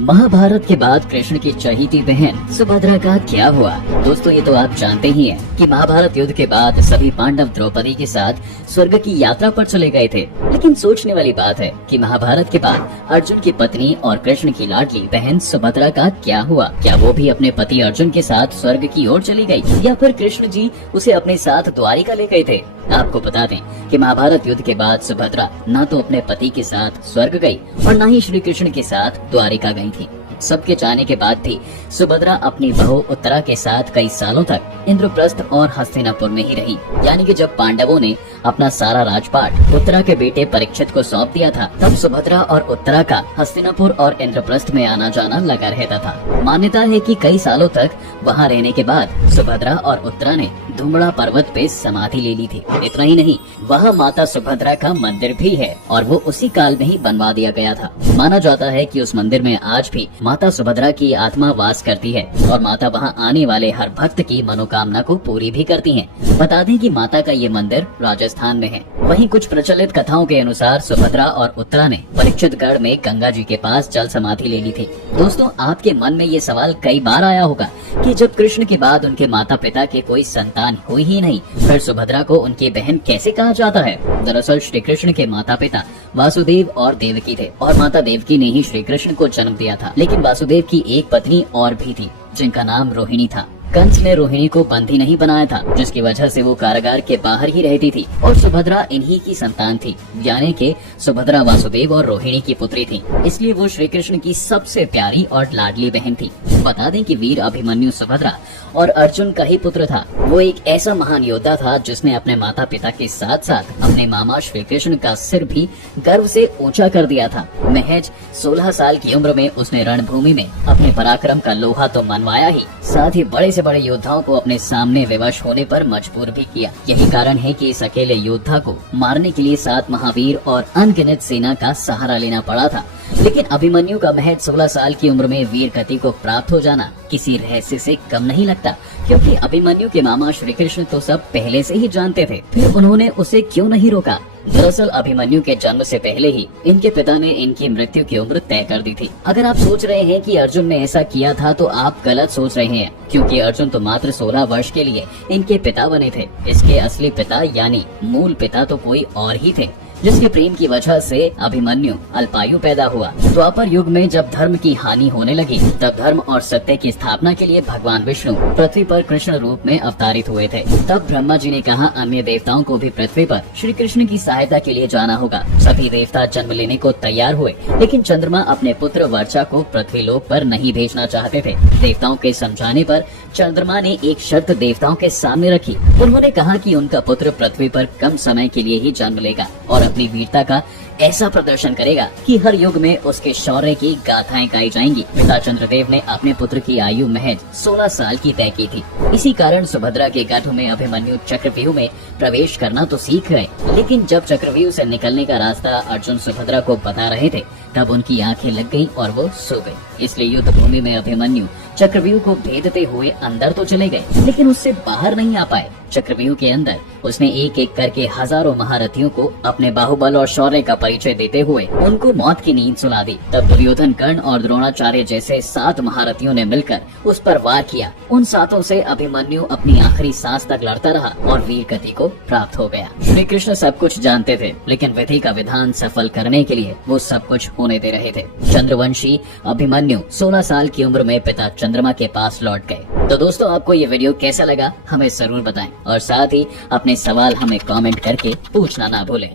महाभारत के बाद कृष्ण की चहेती बहन सुभद्रा का क्या हुआ। दोस्तों ये तो आप जानते ही हैं कि महाभारत युद्ध के बाद सभी पांडव द्रौपदी के साथ स्वर्ग की यात्रा पर चले गए थे। लेकिन सोचने वाली बात है कि महाभारत के बाद अर्जुन की पत्नी और कृष्ण की लाडली बहन सुभद्रा का क्या हुआ। क्या वो भी अपने पति अर्जुन के साथ स्वर्ग की ओर चली गई या फिर कृष्ण जी उसे अपने साथ द्वारिका ले गए थे। आपको बता दें कि महाभारत युद्ध के बाद सुभद्रा न तो अपने पति के साथ स्वर्ग गई और न ही श्री कृष्ण के साथ द्वारिका गई थी। सबके जाने के बाद भी सुभद्रा अपनी बहू उत्तरा के साथ कई सालों तक इंद्रप्रस्थ और हस्तिनापुर में ही रही। यानी कि जब पांडवों ने अपना सारा राजपाट उत्तरा के बेटे परीक्षित को सौंप दिया था, तब सुभद्रा और उत्तरा का हस्तिनापुर और इंद्रप्रस्थ में आना जाना लगा रहता था। मान्यता है कि कई सालों तक वहां रहने के बाद सुभद्रा और उत्तरा ने धुमड़ा पर्वत पे समाधि ले ली थी। इतना ही नहीं, वहाँ माता सुभद्रा का मंदिर भी है और वो उसी काल में ही बनवा दिया गया था। माना जाता है कि उस मंदिर में आज भी माता सुभद्रा की आत्मा वास करती है और माता वहां आने वाले हर भक्त की मनोकामना को पूरी भी करती हैं। बता दें कि माता का ये मंदिर राजस्थान में है। वहीं कुछ प्रचलित कथाओं के अनुसार सुभद्रा और उत्तरा ने परीक्षितगढ़ में गंगा जी के पास जल समाधि ले ली थी। दोस्तों आपके मन में ये सवाल कई बार आया होगा कि जब कृष्ण के बाद उनके माता पिता के कोई संतान हुई ही नहीं, फिर सुभद्रा को उनकी बहन कैसे कहा जाता है। दरअसल श्री कृष्ण के माता पिता वासुदेव और देवकी थे और माता देवकी ने ही श्री कृष्ण को जन्म दिया था। लेकिन वासुदेव की एक पत्नी और भी थी जिनका नाम रोहिणी था। कंस ने रोहिणी को बंदी नहीं बनाया था, जिसकी वजह से वो कारागार के बाहर ही रहती थी और सुभद्रा इन्हीं की संतान थी। यानी कि सुभद्रा वासुदेव और रोहिणी की पुत्री थी, इसलिए वो श्री कृष्ण की सबसे प्यारी और लाडली बहन थी। बता दें कि वीर अभिमन्यु सुभद्रा और अर्जुन का ही पुत्र था। वो एक ऐसा महान योद्धा था जिसने अपने माता पिता के साथ साथ अपने मामा श्री कृष्ण का सिर भी गर्व से ऊंचा कर दिया था। महज 16 साल की उम्र में उसने रणभूमि में अपने पराक्रम का लोहा तो मनवाया ही, साथ ही बड़े से बड़े योद्धाओं को अपने सामने विवश होने पर मजबूर भी किया। यही कारण है कि इस अकेले योद्धा को मारने के लिए 7 महावीर और अनगिनत सेना का सहारा लेना पड़ा था। लेकिन अभिमन्यु का महज 16 साल की उम्र में वीर गति को प्राप्त हो जाना किसी रहस्य से कम नहीं लगता, क्योंकि अभिमन्यु के मामा श्री कृष्ण तो सब पहले से ही जानते थे। फिर उन्होंने उसे क्यों नहीं रोका। दरअसल अभिमन्यु के जन्म से पहले ही इनके पिता ने इनकी मृत्यु की उम्र तय कर दी थी। अगर आप सोच रहे हैं कि अर्जुन ने ऐसा किया था तो आप गलत सोच रहे हैं, क्योंकि अर्जुन तो मात्र 16 वर्ष के लिए इनके पिता बने थे। इसके असली पिता यानी मूल पिता तो कोई और ही थे, जिसके प्रेम की वजह से अभिमन्यु अल्पायु पैदा हुआ। द्वापर युग में जब धर्म की हानि होने लगी, तब धर्म और सत्य की स्थापना के लिए भगवान विष्णु पृथ्वी पर कृष्ण रूप में अवतारित हुए थे। तब ब्रह्मा जी ने कहा अन्य देवताओं को भी पृथ्वी पर श्री कृष्ण की सहायता के लिए जाना होगा। सभी देवता जन्म लेने को तैयार हुए, लेकिन चंद्रमा अपने पुत्र वर्चा को पृथ्वी लोक पर नहीं भेजना चाहते थे। देवताओं के समझाने पर चंद्रमा ने एक शर्त देवताओं के सामने रखी। उन्होंने कहा कि उनका पुत्र पृथ्वी पर कम समय के लिए ही जन्म लेगा और अपनी वीरता का ऐसा प्रदर्शन करेगा कि हर युग में उसके शौर्य की गाथाएं गाई जाएंगी। पिता चंद्रदेव ने अपने पुत्र की आयु महज 16 साल की तय की थी। इसी कारण सुभद्रा के गर्भ में अभिमन्यु चक्रव्यूह में प्रवेश करना तो सीख गए, लेकिन जब चक्रव्यूह से निकलने का रास्ता अर्जुन सुभद्रा को बता रहे थे, तब उनकी आंखें लग गईं और वो सो गए। इसलिए युद्ध भूमि में अभिमन्यु चक्रव्यूह को भेदते हुए अंदर तो चले गए, लेकिन उससे बाहर नहीं आ पाए। चक्रव्यूह के अंदर उसने एक एक करके हजारों महारथियों को अपने बाहुबल और शौर्य का परिचय देते हुए उनको मौत की नींद सुला दी। तब दुर्योधन, कर्ण और द्रोणाचार्य जैसे 7 महारथियों ने मिलकर उस पर वार किया। उन 7 से अभिमन्यु अपनी आखिरी सांस तक लड़ता रहा और वीर गति को प्राप्त हो गया। श्री कृष्ण सब कुछ जानते थे, लेकिन विधि का विधान सफल करने के लिए वो सब कुछ होने दे रहे थे। चंद्रवंशी अभिमन्यु 16 साल की उम्र में पिता चंद्रमा के पास लौट गए। तो दोस्तों आपको ये वीडियो कैसा लगा हमें जरूर बताएं और साथ ही अपने सवाल हमें कमेंट करके पूछना ना भूलें।